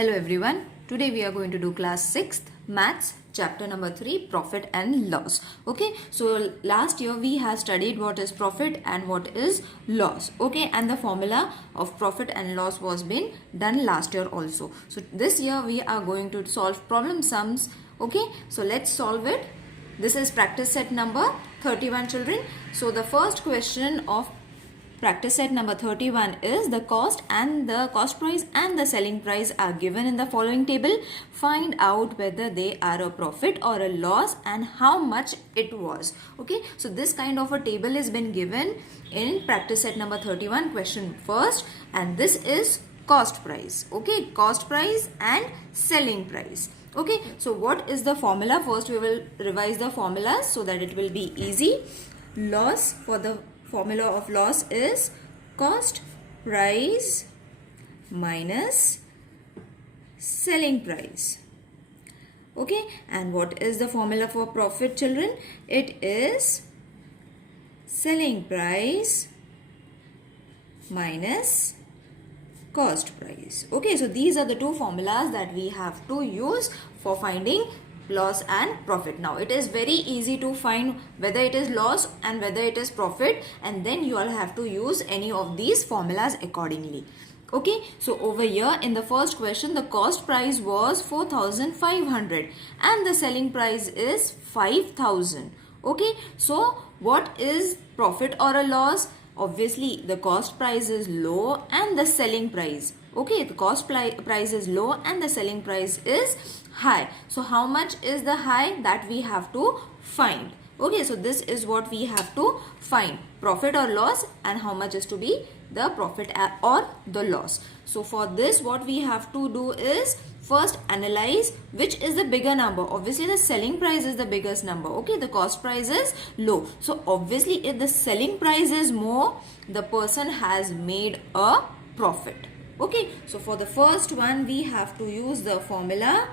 Hello everyone. Today we are going to do class 6th maths chapter number 3 profit and loss. Okay, so last year we have studied what is profit and what is loss. Okay, and the formula of profit and loss was been done last year also. So this year we are going to solve problem sums. Okay, so let's solve it. This is practice set number 31, children. So the first question of practice set number 31 is the cost price and the selling price are given in the following table. Find out whether they are a profit or a loss and how much it was. Okay, so this kind of a table has been given in practice set number 31 question first, and this is cost price. Okay, cost price and selling price. Okay, so what is the formula? First we will revise the formulas so that it will be easy. Loss, for the formula of loss is cost price minus selling price. Okay, and what is the formula for profit, children? It is selling price minus cost price. Okay, so these are the two formulas that we have to use for finding loss and profit. Now it is very easy to find whether it is loss and whether it is profit, and then you all have to use any of these formulas accordingly. Okay, so over here in the first question the cost price was 4,500 and the selling price is 5,000. Okay, so what is profit or a loss? Obviously the cost price is low and the selling price. Okay, the cost price is low and the selling price is high. So how much is the high? That we have to find. Okay, so this is what we have to find, profit or loss, and how much is to be the profit or the loss. So for this what we have to do is first analyze which is the bigger number. Obviously the selling price is the biggest number. Okay, the cost price is low. So obviously if the selling price is more, the person has made a profit. Okay, so for the first one we have to use the formula.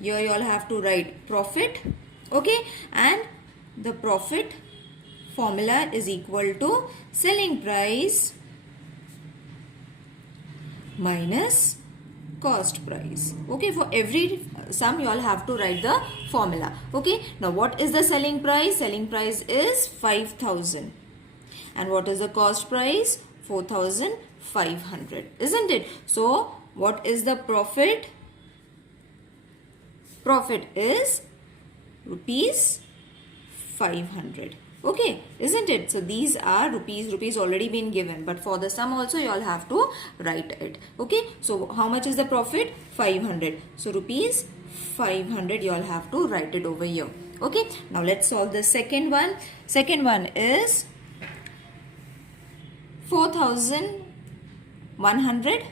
Here you all have to write profit. Okay, and the profit formula is equal to selling price minus cost price. Okay, for every sum you all have to write the formula. Okay, now what is the selling price? Selling price is 5,000. And what is the cost price? 4,500, isn't it? So what is the profit? Profit is rupees 500. Okay, isn't it? So these are rupees already been given, but for the sum also you all have to write it. Okay, so how much is the profit? 500. So rupees 500 you all have to write it over here. Okay, now let's solve the second one. Second one is 4,100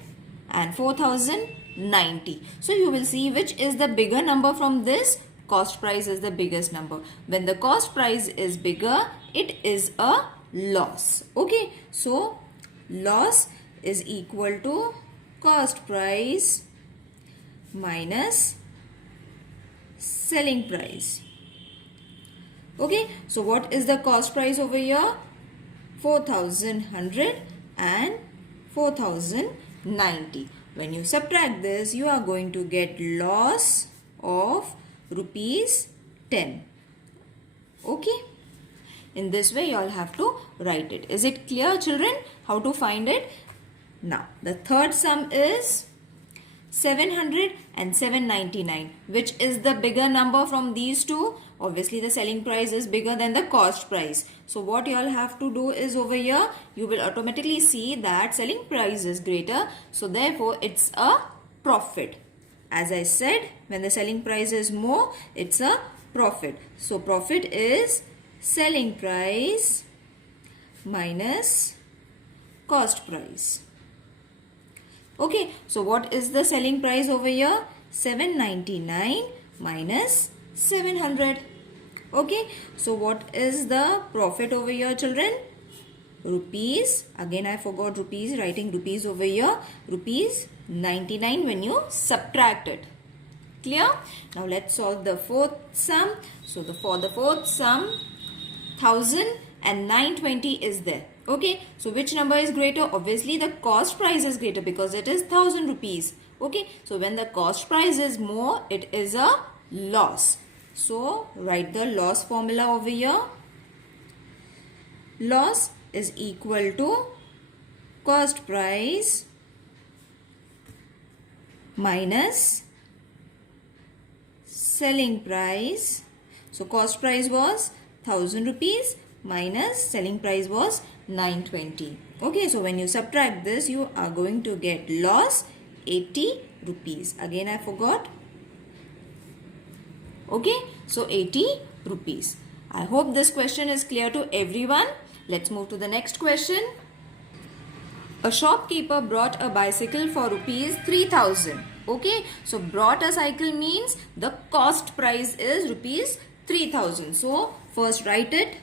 and 4,090. So you will see which is the bigger number from this. Cost price is the biggest number. When the cost price is bigger, it is a loss. Okay, so loss is equal to cost price minus selling price. Okay, so what is the cost price over here? 4,100 and 4,090. When you subtract this, you are going to get loss of rupees 10. Okay, in this way you all have to write it. Is it clear, children, how to find it? Now the third sum is 700 and 799. Which is the bigger number from these two? Obviously the selling price is bigger than the cost price. So what you all have to do is over here you will automatically see that selling price is greater, so therefore it's a profit. As I said, when the selling price is more, it's a profit. So profit is selling price minus cost price. Okay, so what is the selling price over here? 799 minus 700. Okay, so what is the profit over here, children? Rupees. Again I forgot rupees, writing rupees over here. Rupees 99 when you subtract it. Clear? Now let's solve the fourth sum. So for the fourth sum, 1,920 is there. Okay, so which number is greater? Obviously the cost price is greater because it is 1,000 rupees. Okay, so when the cost price is more, it is a loss. So write the loss formula over here. Loss is equal to cost price minus selling price. So cost price was 1000 rupees minus selling price was 920. Okay, so when you subtract this, you are going to get loss 80 rupees. Again, I forgot. Okay, so 80 rupees. I hope this question is clear to everyone. Let's move to the next question. A shopkeeper brought a bicycle for rupees 3000. Okay, so brought a cycle means the cost price is rupees 3000. So first write it.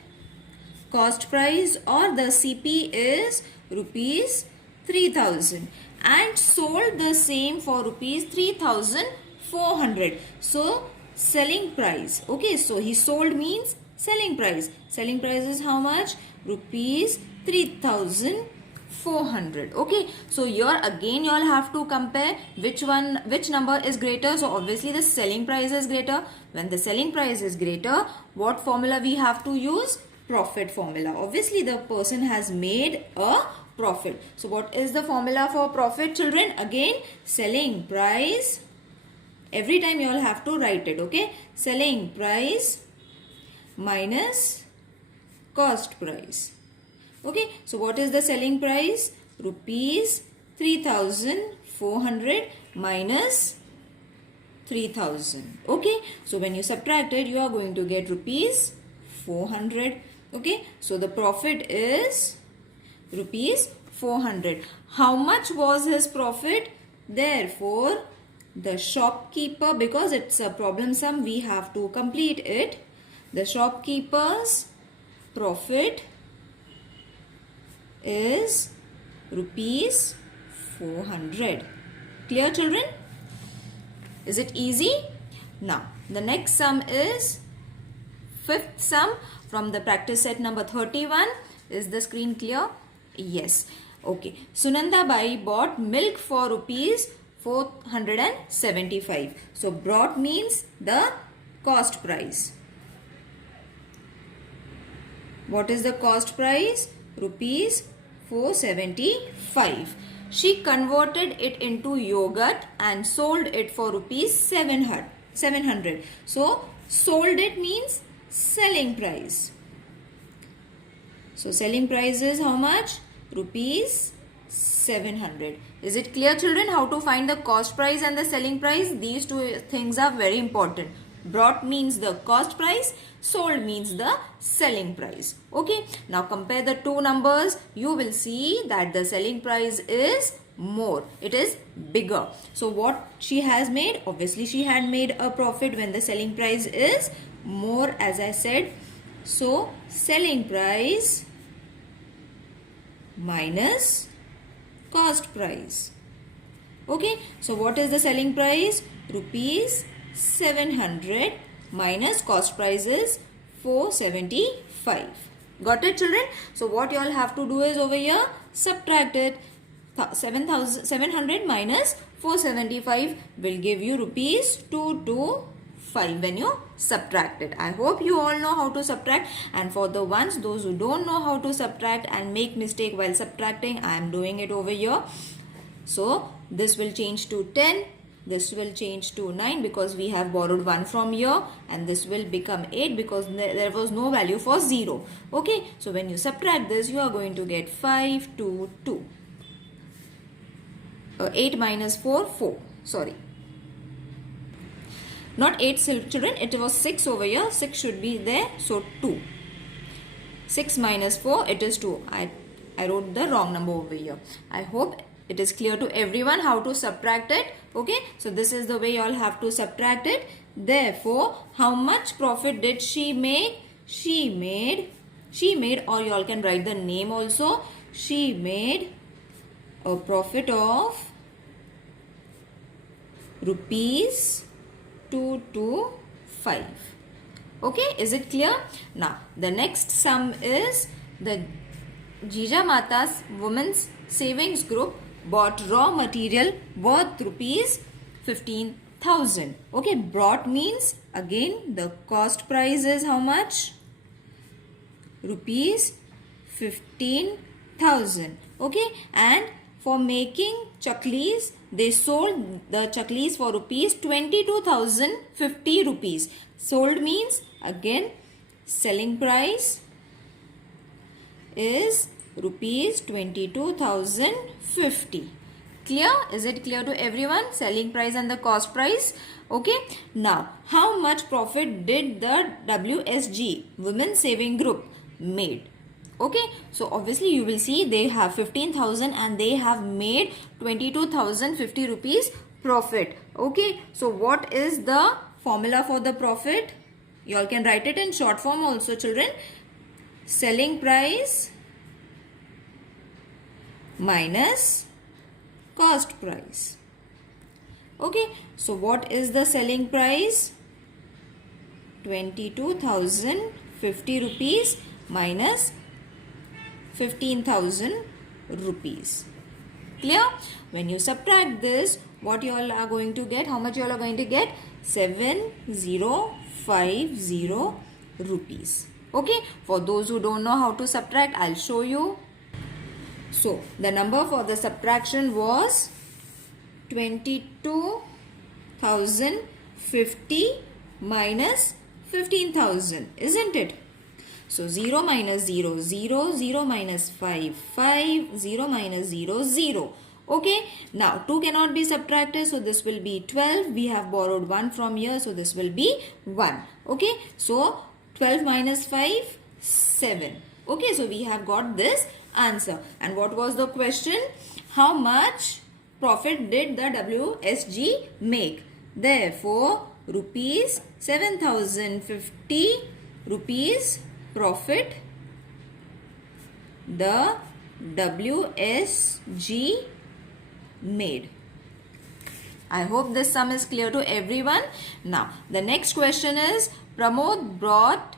Cost price or the CP is rupees 3000 and sold the same for rupees 3400. So selling price. Okay, so he sold means selling price. Selling price is how much? Rupees 3400. Okay, so here again you all have to compare which number is greater. So obviously the selling price is greater. When the selling price is greater, what formula we have to use? Profit formula. Obviously the person has made a profit. So what is the formula for profit, children? Again, selling price. Every time you all have to write it. Okay, selling price minus cost price. Okay, so what is the selling price? Rupees 3400 minus 3000. Okay, so when you subtract it, you are going to get rupees 400. Okay, so the profit is rupees 400. How much was his profit? Therefore, the shopkeeper, because it's a problem sum, we have to complete it. The shopkeeper's profit is rupees 400. Clear, children? Is it easy? Now, the next sum is fifth sum from the practice set number 31. Is the screen clear? Yes. Okay. Sunanda Bai bought milk for rupees 475. So, brought means the cost price. What is the cost price? Rupees 475. She converted it into yogurt and sold it for rupees 700. So, sold it means selling price. So, selling price is how much? Rupees 700. Is it clear, children, how to find the cost price and the selling price? These two things are very important. Brought means the cost price, sold means the selling price. Okay, now compare the two numbers. You will see that the selling price is more. It is bigger. So what she has made? Obviously she had made a profit when the selling price is more, as I said. So selling price minus cost price. Okay, so what is the selling price? Rupees 700 minus cost price is 475. Got it, children? So what you all have to do is over here subtract it. 700 minus 475 will give you rupees 225 when you subtract it. I hope you all know how to subtract, and for the ones those who don't know how to subtract and make mistake while subtracting, I am doing it over here. So this will change to 10. This will change to 9 because we have borrowed 1 from here, and this will become 8 because there was no value for 0. Okay, so when you subtract this, you are going to get 5 to 2. 8 minus 4, 4. Sorry. Not 8, children. It was 6 over here. 6 should be there. So 2. 6 minus 4, it is 2. I wrote the wrong number over here. I hope it is clear to everyone how to subtract it. Okay, so this is the way you all have to subtract it. Therefore, how much profit did she make? She made, or you all can write the name also. She made a profit of rupees 225. Okay, is it clear? Now, the next sum is the Jijamata's Women's Savings Group bought raw material worth rupees 15,000. Okay, brought means again the cost price is how much? Rupees 15,000. Okay, and for making chaklis, they sold the chaklis for rupees 22,050 rupees. Sold means again selling price is rupees 22,050. Clear? Is it clear to everyone? Selling price and the cost price. Okay. Now, how much profit did the WSG, Women Saving Group, made? Okay. So, obviously you will see they have 15,000 and they have made 22,050 rupees profit. Okay. So, what is the formula for the profit? You all can write it in short form also, children. Selling price minus cost price. Okay, so what is the selling price? 22,050 rupees minus 15,000 rupees. Clear? When you subtract this, what you all are going to get? How much you all are going to get? 7050 rupees. Okay, for those who don't know how to subtract, I'll show you. So, the number for the subtraction was 22,050 minus 15,000, isn't it? So, 0 minus 0, 0, 0 minus 5, 5, 0 minus 0, 0. Okay, now 2 cannot be subtracted, so this will be 12. We have borrowed 1 from here, so this will be 1. Okay, so 12 minus 5, 7. Okay, so we have got this answer. And what was the question? How much profit did the WSG make? Therefore, rupees 7,050 rupees profit the WSG made. I hope this sum is clear to everyone. Now, the next question is, Pramod brought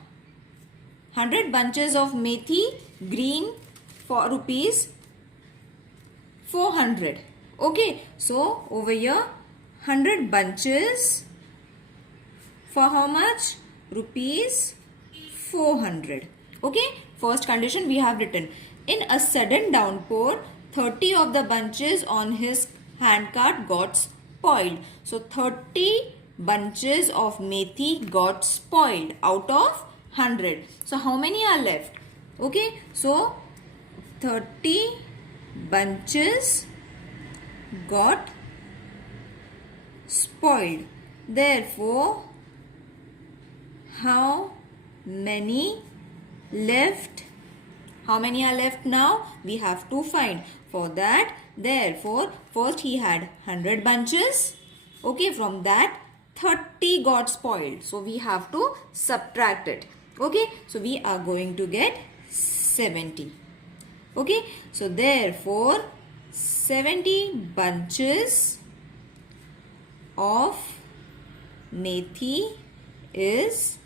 100 bunches of methi green for rupees 400. Okay, so over here 100 bunches for how much? Rupees 400. Okay, first condition we have written. In a sudden downpour, 30 of the bunches on his handcart got spoiled. So 30 bunches of methi got spoiled out of 100. So how many are left? Okay, so 30 bunches got spoiled. Therefore, how many left? How many are left now? We have to find. For that, therefore, first he had 100 bunches. Okay, from that 30 got spoiled. So we have to subtract it. Okay, so we are going to get 70. Okay, so therefore 70 bunches of methi is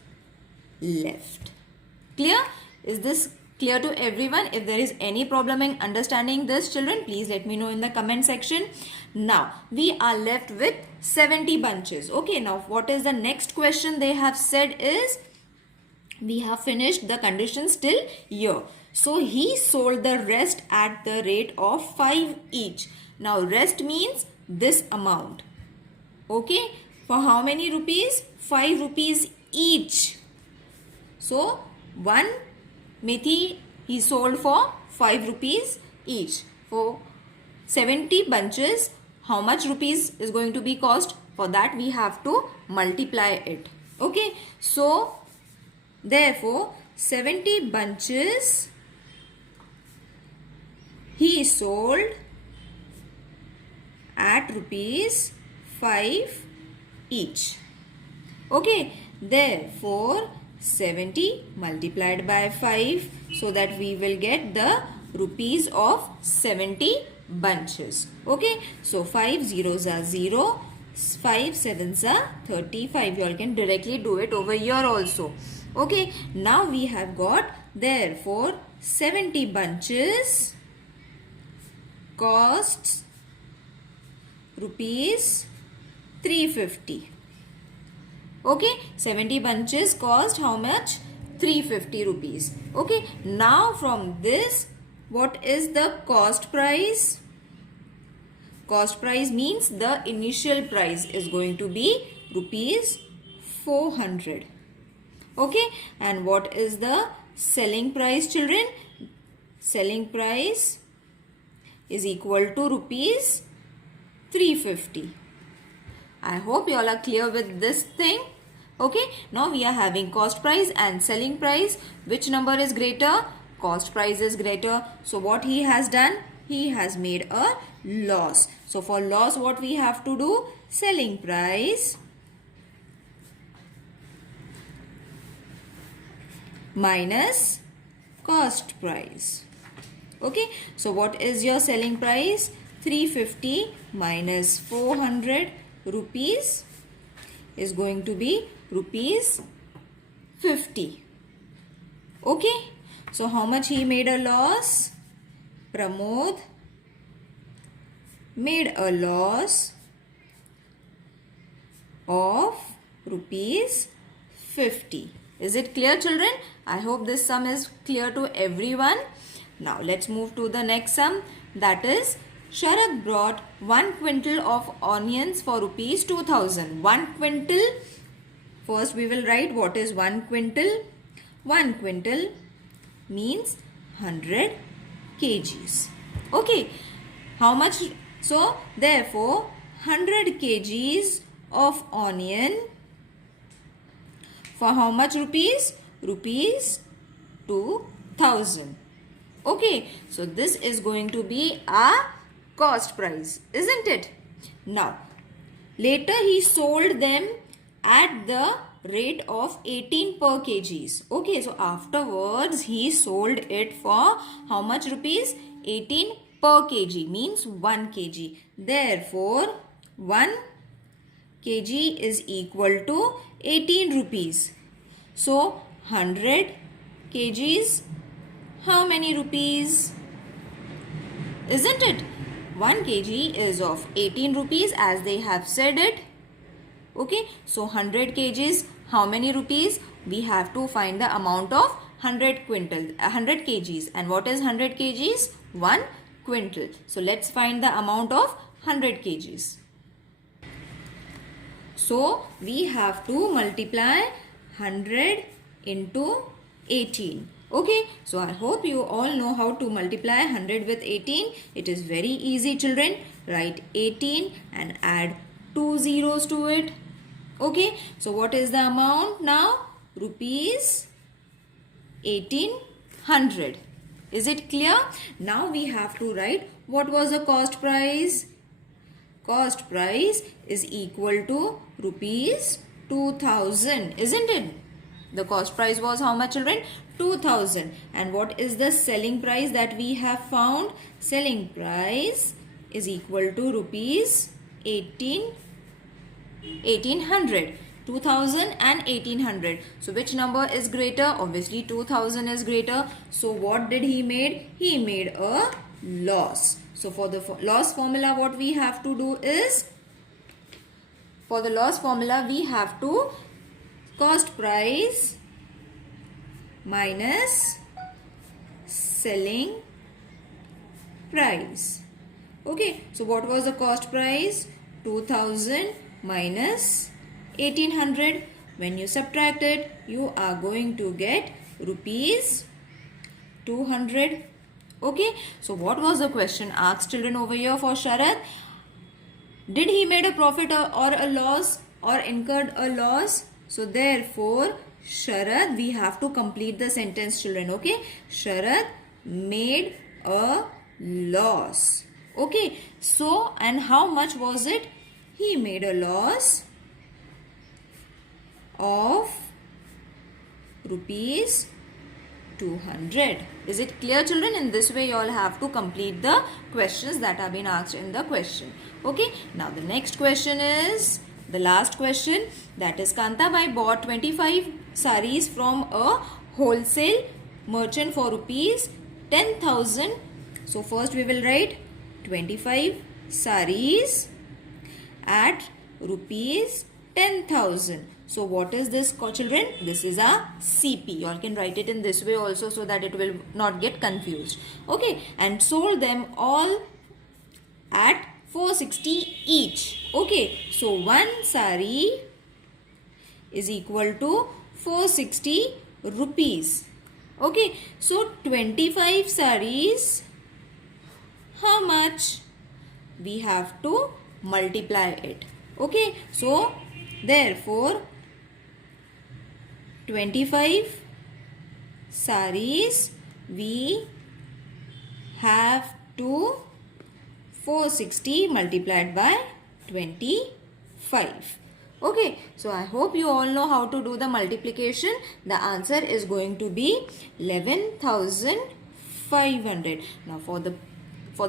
left. Clear? Is this clear to everyone? If there is any problem in understanding this, children, please let me know in the comment section. Now, we are left with 70 bunches. Okay, now what is the next question they have said is, we have finished the conditions till here. So, he sold the rest at the rate of 5 each. Now, rest means this amount. Okay, for how many rupees? 5 rupees each. So, one methi he sold for 5 rupees each. For 70 bunches, how much rupees is going to be cost? For that we have to multiply it. Okay, so therefore 70 bunches he sold at rupees 5 each. Okay, therefore 70 multiplied by 5, so that we will get the rupees of 70 bunches. Okay, so 5 zeros are 0, 5 sevens are 35. You all can directly do it over here also. Okay, now we have got, therefore 70 bunches costs rupees 350. Okay, 70 bunches cost how much? 350 rupees. Okay, now from this, what is the cost price? Cost price means the initial price is going to be rupees 400. Okay, and what is the selling price, children? Selling price is equal to rupees 350. I hope you all are clear with this thing. Okay, now we are having cost price and selling price. Which number is greater? Cost price is greater. So what he has done? He has made a loss. So for loss, what we have to do? Selling price minus cost price. Okay, so what is your selling price? 350 minus 400 rupees is going to be rupees 50. Okay, so how much he made a loss? Pramod made a loss of rupees 50. Is it clear, children? I hope this sum is clear to everyone. Now let's move to the next sum, that is Sharad brought 1 quintal of onions for rupees 2000. 1 quintal. First we will write what is 1 quintal. 1 quintal means 100 kgs. Okay. How much? So therefore 100 kgs of onion for how much rupees? Rupees 2000. Okay. So this is going to be a cost price, isn't it? Now, later he sold them at the rate of 18 per kgs. Okay, so afterwards he sold it for how much rupees? 18 per kg means 1 kg. Therefore, 1 kg is equal to 18 rupees. So, 100 kgs, how many rupees? Isn't it? 1 kg is of 18 rupees as they have said it. Okay, so 100 kgs, how many rupees? We have to find the amount of 100 kgs. And what is 100 kgs? 1 quintal. So let's find the amount of 100 kgs. So we have to multiply 100 into 18. Okay, so I hope you all know how to multiply 100 with 18. It is very easy, children. Write 18 and add 2 zeros to it. Okay, so what is the amount now? Rupees 1800. Is it clear? Now we have to write what was the cost price. Cost price is equal to rupees 2000, isn't it? The cost price was how much, children? 2000. And what is the selling price that we have found? Selling price is equal to rupees 1800. 2000 and 1800. So which number is greater? Obviously 2000 is greater. So what did he made? He made a loss. So for the loss formula, what we have to do is, for the loss formula we have to cost price minus selling price. Okay, so what was the cost price? 2000 minus 1800. When you subtract it, you are going to get rupees 200. Okay, so what was the question asked, children, over here for Sharad? Did he made a profit or a loss or incurred a loss? So therefore, Sharad, we have to complete the sentence, children. Okay, Sharad made a loss. Okay, so and how much was it? He made a loss of rupees 200. Is it clear, children? In this way you all have to complete the questions that have been asked in the question. Okay, now the next question is the last question, that is Kantabai bought 25 saris from a wholesale merchant for rupees 10,000. So first we will write 25 saris at rupees 10,000. So what is this, children? This is a CP. You all can write it in this way also so that it will not get confused. Okay, and sold them all at 460 each. Okay, so one sari is equal to 460 rupees. Okay, so 25 saris, how much? We have to multiply it. Okay, so therefore 25 saris we have to 460 multiplied by 25. Okay, so I hope you all know how to do the multiplication. The answer is going to be 11,500. Now for the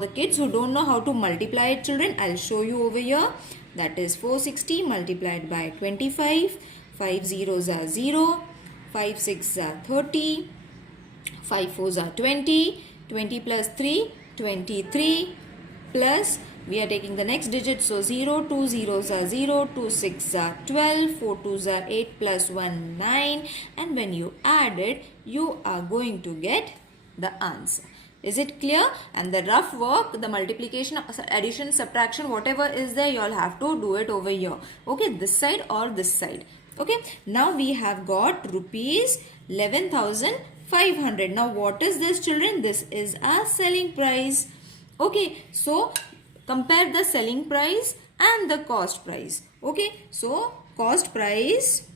kids who don't know how to multiply it, children, I'll show you over here. That is 460 multiplied by 25. 5 zeros are 0. 5 6 are 30. 5 4s are 20. 20 plus 3, 23. Plus, we are taking the next digit. So 0, 2 zeros are 0. 2 6 are 12. 4 2s are 8 plus 1, 9. And when you add it, you are going to get the answer. Is it clear? And the rough work, the multiplication, addition, subtraction, whatever is there, you all have to do it over here. Okay, this side or this side. Okay, now we have got rupees 11,500. Now what is this, children? This is our selling price. Okay, so compare the selling price and the cost price. Okay, so cost price,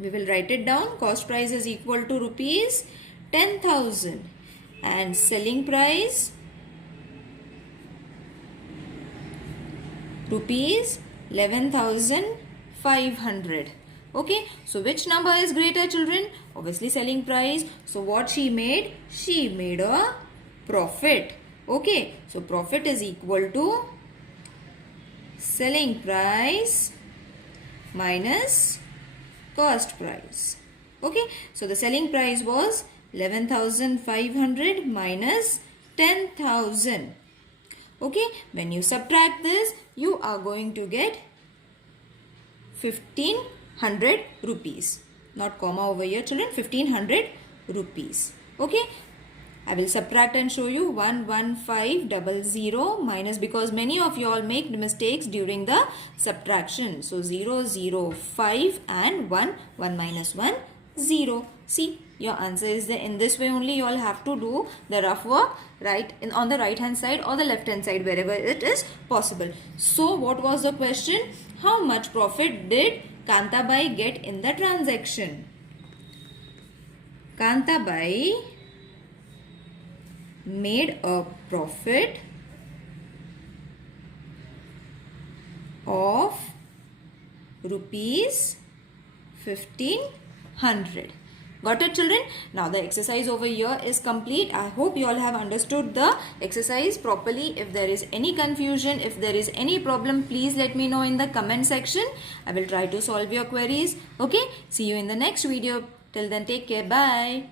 we will write it down. Cost price is equal to rupees 10,000. And selling price rupees 11,500. Okay, so which number is greater, children? Obviously selling price. So what she made? She made a profit. Okay, so profit is equal to selling price minus cost price. Okay, so the selling price was 11,500 minus 10,000. Okay, when you subtract this, you are going to get 1,500 rupees. Not comma over here, children. 1,500 rupees. Okay, I will subtract and show you 11500 minus, because many of you all make mistakes during the subtraction. So 005 and 1 minus 1 0. See, your answer is there. In this way only you all have to do the rough work on the right hand side or the left hand side, wherever it is possible. So what was the question? How much profit did Kantabai get in the transaction? Kantabai made a profit of rupees 1,500. Got it, children? Now the exercise over here is complete. I hope you all have understood the exercise properly. If there is any confusion, if there is any problem, please let me know in the comment section. I will try to solve your queries. Okay, see you in the next video. Till then, take care. Bye.